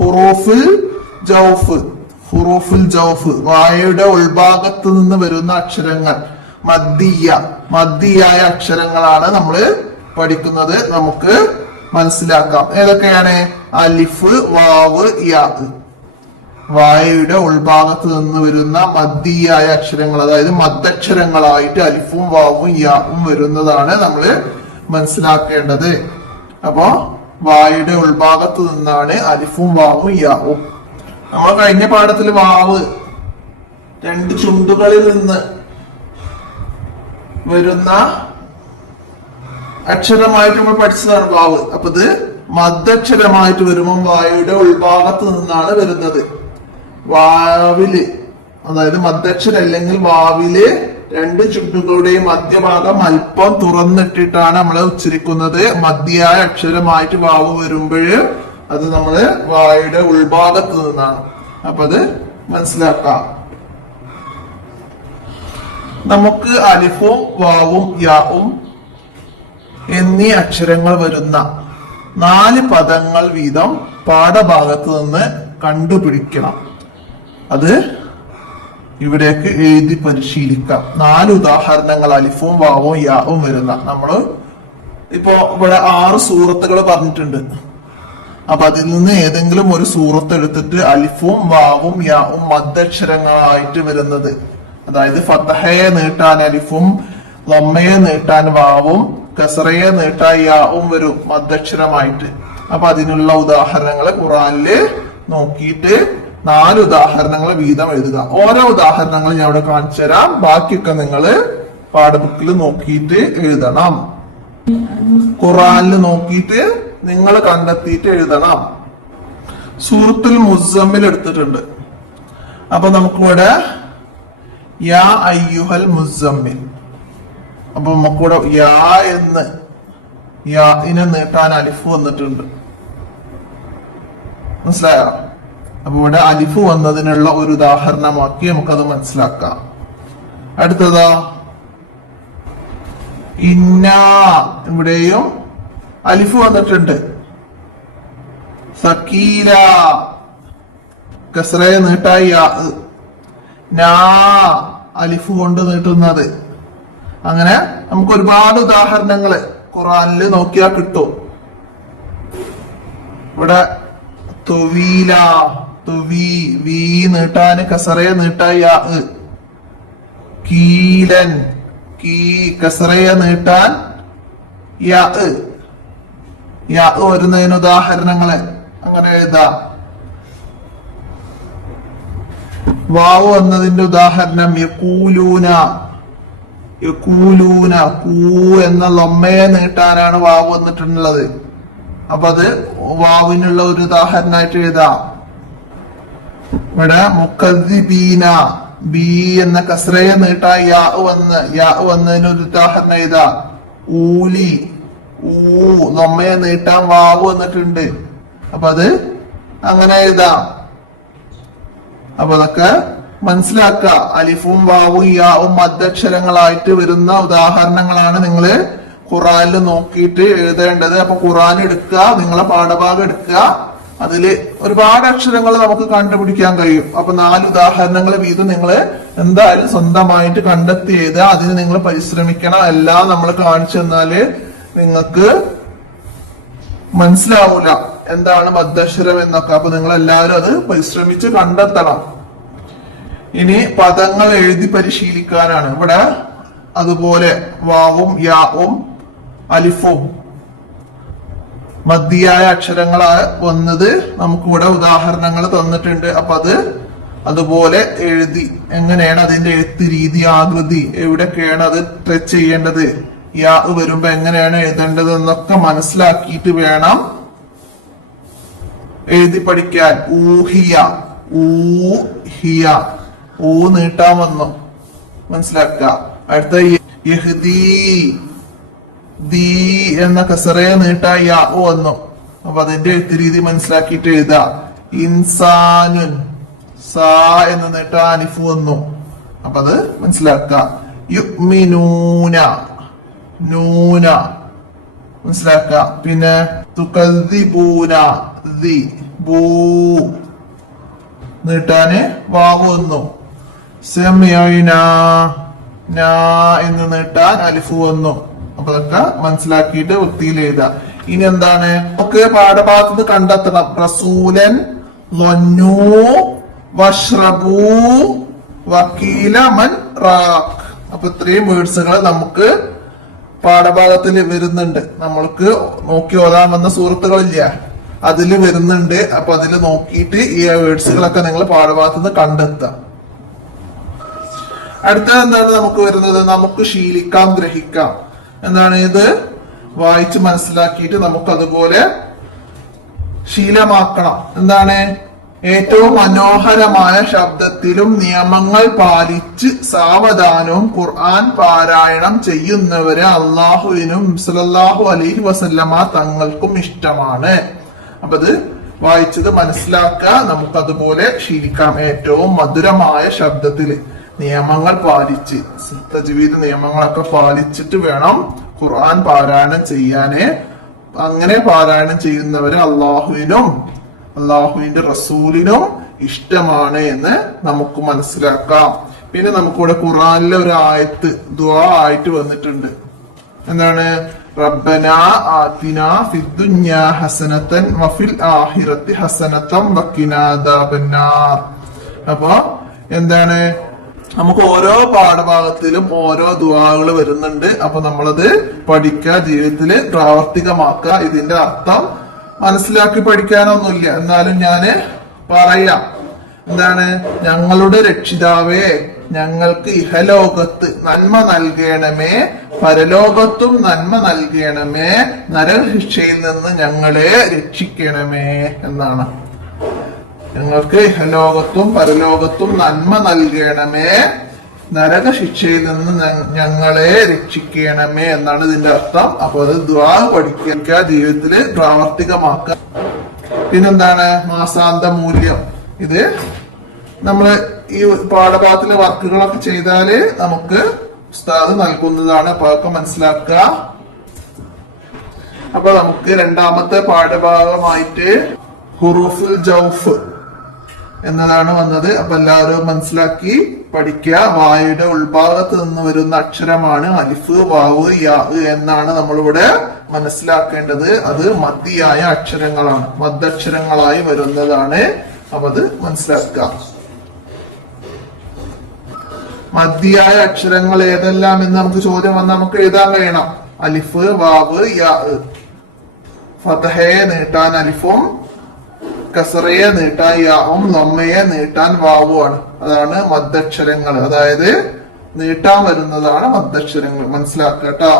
ഹുറൂഫുൽ ജൗഫ്, ഹുറൂഫുൽ ജൗഫ് വായയുടെ ഉൾഭാഗത്ത് നിന്ന് വരുന്ന അക്ഷരങ്ങൾ, മദ്ദിയായ അക്ഷരങ്ങളാണ് നമ്മൾ പഠിക്കുന്നത്. നമുക്ക് മനസ്സിലാക്കാം ഏതൊക്കെയാണ്. അലിഫ്, വാവ്, യാ. വായയുടെ ഉൾഭാഗത്ത് നിന്ന് വരുന്ന മദ്ദിയായ അക്ഷരങ്ങൾ, അതായത് മദ്ദക്ഷരങ്ങളായിട്ട് അലിഫും വാവും യാവും വരുന്നതാണ് നമ്മൾ മനസ്സിലാക്കേണ്ടത്. അപ്പോ വായയുടെ ഉൾഭാഗത്ത് നിന്നാണ് അലിഫും വാവും യാവും. നമ്മൾ കഴിഞ്ഞ പാഠത്തിൽ വാവ് രണ്ട് ചുണ്ടുകളിൽ നിന്ന് വരുന്ന അക്ഷരമായിട്ട് നമ്മൾ പഠിച്ചതാണ് വാവ്. അപ്പൊ ഇത് മദ്ദക്ഷരമായിട്ട് വരുമ്പോൾ വായയുടെ ഉൾഭാഗത്ത് നിന്നാണ് വരുന്നത്. വാവില്, അതായത് മദ്ദക്ഷരം അല്ലെങ്കിൽ വാവില് രണ്ട് ചുണ്ടുകളുടെയും മധ്യഭാഗം അല്പം തുറന്നിട്ടിട്ടാണ് നമ്മളെ ഉച്ചരിക്കുന്നത്. മധ്യായ അക്ഷരമായിട്ട് വാവ് വരുമ്പോൾ അത് നമ്മള് വായുടെ ഉൾഭാഗത്ത് നിന്നാണ്. അപ്പൊ അത് മനസ്സിലാക്കാം. നമുക്ക് അലിഫും വാവും യാവും എന്നീ അക്ഷരങ്ങൾ വരുന്ന 4 പദങ്ങൾ വീതം പാഠഭാഗത്ത് നിന്ന് കണ്ടുപിടിക്കണം. അത് ഇവിടേക്ക് എഴുതി പരിശീലിക്കാം. 4 ഉദാഹരണങ്ങൾ അലിഫും വാവും യാവും വരുന്ന. നമ്മള് ഇപ്പോ ഇവിടെ 6 സൂറത്തുകൾ പറഞ്ഞിട്ടുണ്ട്. അപ്പൊ അതിൽ നിന്ന് ഏതെങ്കിലും ഒരു സൂറത്ത് എടുത്തിട്ട് അലിഫും വാവും യാവും മദ്ദക്ഷരങ്ങളായിട്ട് വരുന്നത്, അതായത് ഫതഹയെ നീട്ടാൻ അലിഫും, ലമ്മയെ നീട്ടാൻ വാവും, കസറയെ നീട്ടാൻ യാവും വരും മദ്ദക്ഷരമായിട്ട്. അപ്പൊ അതിനുള്ള ഉദാഹരണങ്ങൾ ഖുറാനില് നോക്കിയിട്ട് 4 ഉദാഹരണങ്ങൾ വീതം എഴുതുക. ഓരോ ഉദാഹരണങ്ങൾ ഞാൻ ഇവിടെ കാണിച്ചു തരാം. ബാക്കിയൊക്കെ നിങ്ങള് പാഠബുക്കിൽ നോക്കിയിട്ട് എഴുതണം. ഖുറാനിൽ നോക്കിയിട്ട് നിങ്ങൾ കണ്ടെത്തിയിട്ട് എഴുതണം. സൂറത്തുൽ മുസമ്മിൽ എടുത്തിട്ടുണ്ട്. അപ്പൊ നമുക്കിവിടെ യാ അയ്യുഹൽ മുസമ്മിൽ. അപ്പൊ നമുക്കിവിടെ യാ എന്ന് യാഇനെ നീട്ടാൻ അലിഫ് വന്നിട്ടുണ്ട്. മനസ്സിലായോ? അപ്പൊ ഇവിടെ അലിഫ് വന്നതിനുള്ള ഒരു ഉദാഹരണമാക്കി നമുക്കത് മനസ്സിലാക്കാം. അടുത്തതാ ഇന്ന, ഇവിടെയും അലിഫ് വന്നിട്ടുണ്ട്. സക്കീല, കസ്റയെ നീട്ടായി യാ, നാ അലിഫ് കൊണ്ട് നീട്ടുന്നത്. അങ്ങനെ നമുക്ക് ഒരുപാട് ഉദാഹരണങ്ങള് ഖുറാനിൽ നോക്കിയാൽ കിട്ടും. ഇവിടെ തുവീല, തുവി വീ നീട്ടാന് കസറയെ നീട്ടായി യാ. കീലൻ, കീ കസറയെ നീട്ടാൻ യാ. യാ വരുന്നതിന് ഉദാഹരണങ്ങള് അങ്ങനെ എഴുതാം. വാവ് വന്നതിന്റെ ഉദാഹരണം യഖൂലൂന, യഖൂലൂന കൂ എന്ന ലൊമ്മയെ നീട്ടാനാണ് വാവ് വന്നിട്ടുള്ളത്. അപ്പൊ അത് വാവിനുള്ള ഒരു ഉദാഹരണമായിട്ട് എഴുതാം. ഇവിടെ മുക്കദ്ദിബീന, ബി എന്ന കസ്റയെ നീട്ടാൻ യാ വന്നതിന് ഒരു ഉദാഹരണം എഴുതാം. ഊലി, ഊ നമ്മയെ നീട്ടാൻ വാവ് വന്നിട്ടുണ്ട്. അപ്പൊ അത് അങ്ങനെ എഴുതാം. അപ്പൊ അതൊക്കെ മനസ്സിലാക്കുക. അലിഫും വാവും യാവും മദ്ദക്ഷരങ്ങളായിട്ട് വരുന്ന ഉദാഹരണങ്ങളാണ് നിങ്ങള് ഖുറാനിൽ നോക്കിയിട്ട് എഴുതേണ്ടത്. അപ്പൊ ഖുറാൻ എടുക്കുക, നിങ്ങളെ പാഠഭാഗം എടുക്കുക. അതില് ഒരുപാട് അക്ഷരങ്ങൾ നമുക്ക് കണ്ടുപിടിക്കാൻ കഴിയും. അപ്പൊ 4 ഉദാഹരണങ്ങൾ വീതം നിങ്ങൾ എന്തായാലും സ്വന്തമായിട്ട് കണ്ടെത്തി എഴുതുക. അതിന് നിങ്ങൾ പരിശ്രമിക്കണം. എല്ലാം നമ്മൾ കാണിച്ചു തന്നാല് നിങ്ങൾക്ക് മനസ്സിലാവൂല എന്താണ് മദ്ദക്ഷരം എന്നൊക്കെ. അപ്പൊ നിങ്ങൾ എല്ലാവരും അത് പരിശ്രമിച്ച് കണ്ടെത്തണം. ഇനി പദങ്ങൾ എഴുതി പരിശീലിക്കാനാണ്. ഇവിടെ അതുപോലെ വാവും യാവും അലിഫും മദ്ദിയായ അക്ഷരങ്ങളായ വന്നത് നമുക്കിവിടെ ഉദാഹരണങ്ങൾ തന്നിട്ടുണ്ട്. അപ്പൊ അത് അതുപോലെ എഴുതി എങ്ങനെയാണ് അതിന്റെ എഴുത്ത് രീതി, ആകൃതി, എവിടെയൊക്കെയാണ് അത് ടച്ച് ചെയ്യേണ്ടത്, യാ വരുമ്പോ എങ്ങനെയാണ് എഴുതേണ്ടത് എന്നൊക്കെ മനസ്സിലാക്കിയിട്ട് വേണം എഴുതി പഠിക്കാൻ. ഊഹിയ, ഊഹിയ, ഊ നീട്ടാൻ വന്നു മനസ്സിലാക്കുക. അടുത്ത യഹ്ദീ, ദീ എന്ന കസറയെ നീട്ടാ യാ വന്നു. അപ്പൊ അതിന്റെ എഴുത്ത് രീതി മനസ്സിലാക്കിയിട്ട് എഴുതാ. ഇൻസാനുൻ, സാ എന്ന് നീട്ടാ അലിഫ് വന്നു. അപ്പൊ അത് മനസ്സിലാക്കുക. യുഅ്മിനൂന, നൂന മനസ്സിലാക്കുക. പിന്നെ തുകദ്ദിബൂന, ദി ബൂ നീട്ടാന് വാവ് വന്നു. സമയന നാ എന്ന് നീട്ടാൻ അലിഫ് വന്നു. അപ്പൊ അതൊക്കെ മനസ്സിലാക്കിയിട്ട് വൃത്തിയിൽ എഴുതാം. ഇനി എന്താണ് നമുക്ക് പാഠഭാഗത്ത് നിന്ന് കണ്ടെത്തണം. റസൂലൻ, ലൊന്നു, വഷ്റബൂ, വക്കീല, മൻ, റാഖ്. അപ്പൊ ഇത്രയും വേർഡ്സുകൾ നമുക്ക് പാഠഭാഗത്തിൽ വരുന്നുണ്ട്. നമ്മൾക്ക് നോക്കി ഓതാൻ വന്ന സുഹൃത്തുക്കളില്ല, അതിൽ വരുന്നുണ്ട്. അപ്പൊ അതിൽ നോക്കിയിട്ട് ഈ വേർഡ്സുകളൊക്കെ നിങ്ങൾ പാഠഭാഗത്ത് നിന്ന് കണ്ടെത്താം. അടുത്തത് എന്താണ് നമുക്ക് വരുന്നത്? നമുക്ക് ശീലിക്കാം, ഗ്രഹിക്കാം. എന്താണ് ഇത്? വായിച്ച് മനസ്സിലാക്കിയിട്ട് നമുക്ക് അതുപോലെ ശീലമാക്കണം. എന്താണ്? ഏറ്റവും മനോഹരമായ ശബ്ദത്തിലും നിയമങ്ങൾ പാലിച്ച് സാവധാനവും ഖുർആൻ പാരായണം ചെയ്യുന്നവരെ അള്ളാഹുവിനും സല്ലല്ലാഹു അലൈഹി വസല്ലമ തങ്ങൾക്കും ഇഷ്ടമാണ്. അപ്പൊ ഇത് വായിച്ചത് മനസ്സിലാക്കുക, നമുക്ക് അതുപോലെ ശീലിക്കാം. ഏറ്റവും മധുരമായ ശബ്ദത്തില് നിയമങ്ങൾ പാലിച്ച്, തജ്വീദ് നിയമങ്ങളൊക്കെ പാലിച്ചിട്ട് വേണം ഖുർആൻ പാരായണം ചെയ്യാന്. അങ്ങനെ പാരായണം ചെയ്യുന്നവരെ അള്ളാഹുവിനും അള്ളാഹുവിന്റെ റസൂലിനും ഇഷ്ടമാണ് എന്ന് നമുക്ക് മനസ്സിലാക്കാം. പിന്നെ നമുക്കിവിടെ ഖുർആനിലെ ഒരു ആയത്ത് ദുആ ആയിട്ട് വന്നിട്ടുണ്ട്. എന്താണ്? റബ്ബനാ ആതിനാ ഫിദ്ദുന്യാ ഹസനതൻ വഫിൽ ആഖിറതി ഹസനതൻ വഖിനാ അദാബന്നാർ. അപ്പൊ എന്താണ്? നമുക്ക് ഓരോ പാഠഭാഗത്തിലും ഓരോ ദുആകൾ വരുന്നുണ്ട്. അപ്പൊ നമ്മളത് പഠിക്കുക, ജീവിതത്തിൽ പ്രാവർത്തികമാക്കുക. ഇതിന്റെ അർത്ഥം മനസ്സിലാക്കി പഠിക്കാനൊന്നുമില്ല, എന്നാലും ഞാന് പറയാം. എന്താണ്? ഞങ്ങളുടെ രക്ഷിതാവേ, ഞങ്ങൾക്ക് ഇഹലോകത്ത് നന്മ നൽകണമേ, പരലോകത്തും നന്മ നൽകണമേ, നരകശിക്ഷയിൽ നിന്ന് ഞങ്ങളെ രക്ഷിക്കണമേ എന്നാണ്. ഞങ്ങൾക്ക് ഇഹലോകത്തും പരലോകത്തും നന്മ നൽകണമേ, നരകശിക്ഷയിൽ നിന്ന് ഞങ്ങളെ രക്ഷിക്കണമേ എന്നാണ് ഇതിന്റെ അർത്ഥം. അപ്പൊ അത് ദുആ പഠിക്കുക, ജീവിതത്തില് പ്രാവർത്തികമാക്കുക. പിന്നെന്താണ്? മാസാന്ത മൂല്യം. ഇത് നമ്മള് ഈ പാഠഭാഗത്തിലെ വർക്കുകളൊക്കെ ചെയ്താല് നമുക്ക് ഉസ്താദ് നൽകുന്നതാണ്. അപ്പൊ അതൊക്കെ മനസ്സിലാക്കുക. അപ്പൊ നമുക്ക് രണ്ടാമത്തെ പാഠഭാഗമായിട്ട് ഹുറൂഫുൽ ജൗഫ് എന്നതാണ് വന്നത്. അപ്പൊ എല്ലാവരും മനസ്സിലാക്കി പഠിക്കുക. വായുടെ ഉൾഭാഗത്ത് നിന്ന് വരുന്ന അക്ഷരമാണ് അലിഫ്, വാവ്, യാ എന്നാണ് നമ്മളിവിടെ മനസ്സിലാക്കേണ്ടത്. അത് മദ്ദിയായ അക്ഷരങ്ങളാണ്, മദ്ദക്ഷരങ്ങളായി വരുന്നതാണ്. അപ്പൊ അത് മനസ്സിലാക്കുക. മദ്ദിയായ അക്ഷരങ്ങൾ ഏതെല്ലാം എന്ന് നമുക്ക് ചോദ്യം വന്നാൽ നമുക്ക് എഴുതാൻ കഴിയണം. അലിഫ്, വാവ്, യാ. ഫതഹയെ നീട്ടാൻ അലിഫും, കസറയെ നീട്ടാൻ യാവും, ലൊമ്മയെ നീട്ടാൻ വാവുമാണ്. അതാണ് മദ്ദക്ഷരങ്ങൾ. അതായത് നീട്ടാൻ വരുന്നതാണ് മദ്ദക്ഷരങ്ങൾ. മനസ്സിലാക്കുക കേട്ടോ.